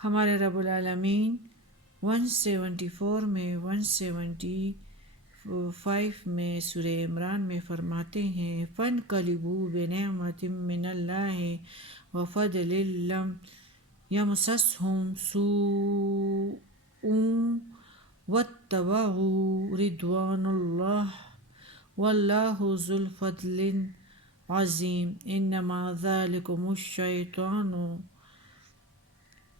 ہمارے رب العالمین 174 میں 175 میں سورہ عمران میں فرماتے ہیں فَانْقَلِبُوا بِنِعْمَةٍ مِّنَ اللَّهِ وَفَضْلٍ لَّمْ يَمْسَسْهُمْ سُوءٌ وَاتَّبَعُوا رِضْوَانَ اللَّهِ وَاللَّهُ ذُو الْفَضْلِ الْعَظِيمِ إِنَّمَا ذَلِكُمُ الشَّيْطَانُ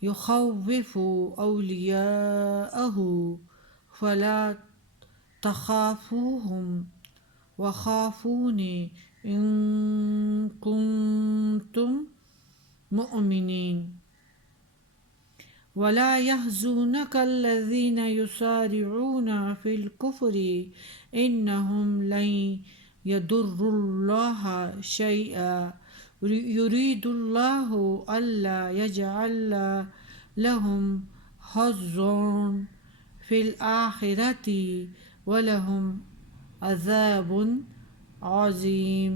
يخوف أولياءه فلا تخافوهم وخافون إن كنتم مؤمنين ولا يحزنك الذين يسارعون في الكفر إنهم لن يضروا الله شيئا يريد الله ألا يجعل لهم حظا في الآخرة ولهم عذاب عظیم۔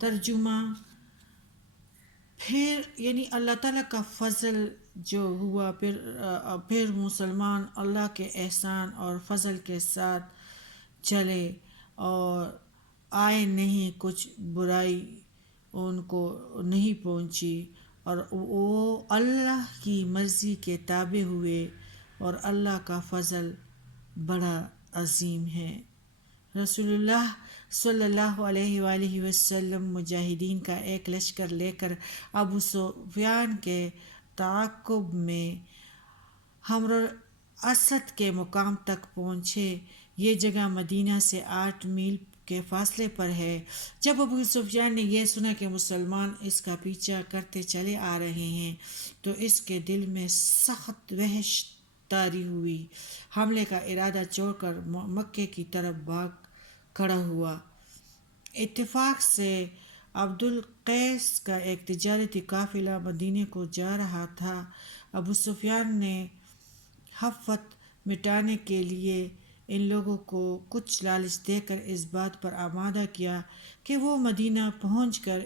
ترجمہ، پھر یعنی اللہ تعالیٰ کا فضل جو ہوا، پھر مسلمان اللہ کے احسان اور فضل کے ساتھ چلے اور آئے نہیں، کچھ برائی ان کو نہیں پہنچی اور وہ اللہ کی مرضی کے تابع ہوئے، اور اللہ کا فضل بڑا عظیم ہے۔ رسول اللہ صلی اللہ علیہ وآلہ وسلم مجاہدین کا ایک لشکر لے کر ابو سفیان کے تعاقب میں حمر الاسد کے مقام تک پہنچے۔ یہ جگہ مدینہ سے 8 میل کے فاصلے پر ہے۔ جب ابو سفیان نے یہ سنا کہ مسلمان اس کا پیچھا کرتے چلے آ رہے ہیں تو اس کے دل میں سخت وحش طاری ہوئی۔ حملے کا ارادہ چھوڑ کر مکے کی طرف بھاگ کھڑا ہوا۔ اتفاق سے عبد القیس کا ایک تجارتی قافلہ مدینے کو جا رہا تھا۔ ابو سفیان نے خفت مٹانے کے لیے ان لوگوں کو کچھ لالچ دے کر اس بات پر آمادہ کیا کہ وہ مدینہ پہنچ کر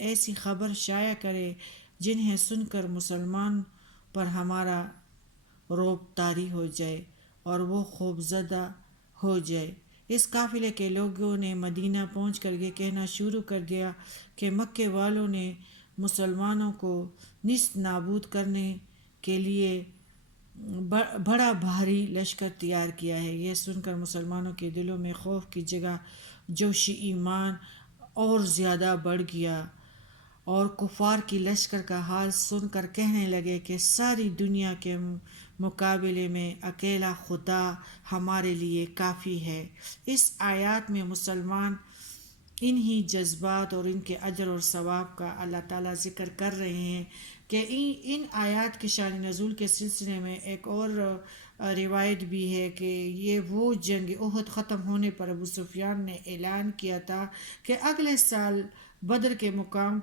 ایسی خبر شائع کرے جنہیں سن کر مسلمان پر ہمارا رعب طاری ہو جائے اور وہ خوف زدہ ہو جائے۔ اس قافلے کے لوگوں نے مدینہ پہنچ کر یہ کہنا شروع کر دیا کہ مکے والوں نے مسلمانوں کو نیست نابود کرنے کے لیے بڑا بھاری لشکر تیار کیا ہے۔ یہ سن کر مسلمانوں کے دلوں میں خوف کی جگہ جوش ایمان اور زیادہ بڑھ گیا، اور کفار کی لشکر کا حال سن کر کہنے لگے کہ ساری دنیا کے مقابلے میں اکیلا خدا ہمارے لیے کافی ہے۔ اس آیات میں مسلمان انہی جذبات اور ان کے اجر اور ثواب کا اللہ تعالیٰ ذکر کر رہے ہیں کہ ان آیات کی شان نزول کے سلسلے میں ایک اور روایت بھی ہے کہ یہ وہ جنگ احد ختم ہونے پر ابو سفیان نے اعلان کیا تھا کہ اگلے سال بدر کے مقام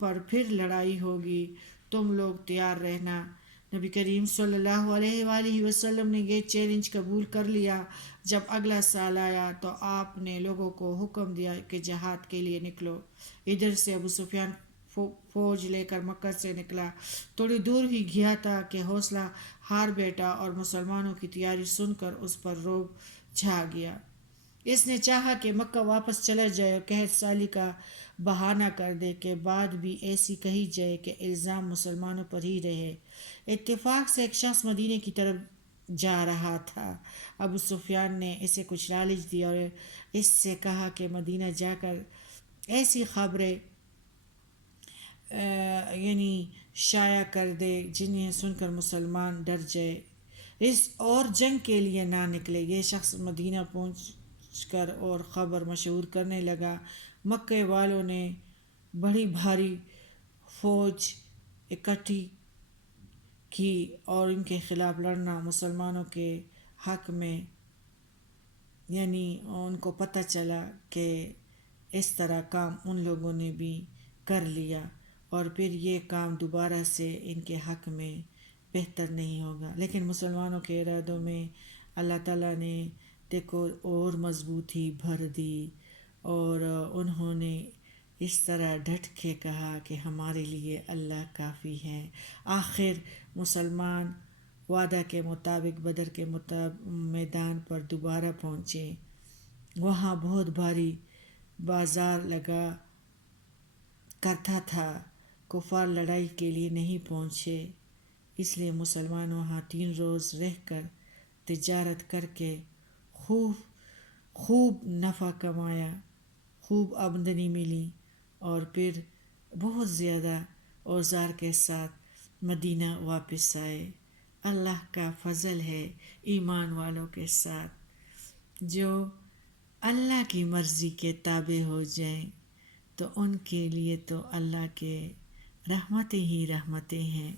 پر پھر لڑائی ہوگی، تم لوگ تیار رہنا۔ نبی کریم صلی اللہ علیہ وآلہ وسلم نے یہ چیلنج قبول کر لیا۔ جب اگلا سال آیا تو آپ نے لوگوں کو حکم دیا کہ جہاد کے لیے نکلو۔ ادھر سے ابو سفیان فوج لے کر مکہ سے نکلا، تھوڑی دور ہی گیا تھا کہ حوصلہ ہار بیٹھا اور مسلمانوں کی تیاری سن کر اس پر رعب چھا گیا۔ اس نے چاہا کہ مکہ واپس چلا جائے اور قحط سالی کا بہانہ کر دے کہ بات بھی ایسی کہی جائے کہ الزام مسلمانوں پر ہی رہے۔ اتفاق سے ایک شخص مدینے کی طرف جا رہا تھا۔ ابو سفیان نے اسے کچھ لالچ دی اور اس سے کہا کہ مدینہ جا کر ایسی خبریں شائع کر دے جنہیں سن کر مسلمان ڈر جائے اور جنگ کے لیے نہ نکلے۔ یہ شخص مدینہ پہنچ کر اور خبر مشہور کرنے لگا۔ مکے والوں نے بڑی بھاری فوج اکٹھی کی اور ان کے خلاف لڑنا مسلمانوں کے حق میں، ان کو پتہ چلا کہ اس طرح کام ان لوگوں نے بھی کر لیا اور پھر یہ کام دوبارہ سے ان کے حق میں بہتر نہیں ہوگا۔ لیکن مسلمانوں کے ارادوں میں اللہ تعالیٰ نے دیکھو اور مضبوطی بھر دی اور انہوں نے اس طرح ڈٹ کے کہا کہ ہمارے لیے اللہ کافی ہے۔ آخر مسلمان وعدہ کے مطابق بدر کے میدان پر دوبارہ پہنچے۔ وہاں بہت بھاری بازار لگا کرتا تھا، کفار لڑائی کے لیے نہیں پہنچے، اس لیے مسلمان وہاں 3 روز رہ کر تجارت کر کے خوب نفع کمایا، خوب آمدنی ملی، اور پھر بہت زیادہ اوزار کے ساتھ مدینہ واپس آئے۔ اللہ کا فضل ہے ایمان والوں کے ساتھ، جو اللہ کی مرضی کے تابع ہو جائیں تو ان کے لیے تو اللہ کے رحمتیں ہی رحمتیں ہیں۔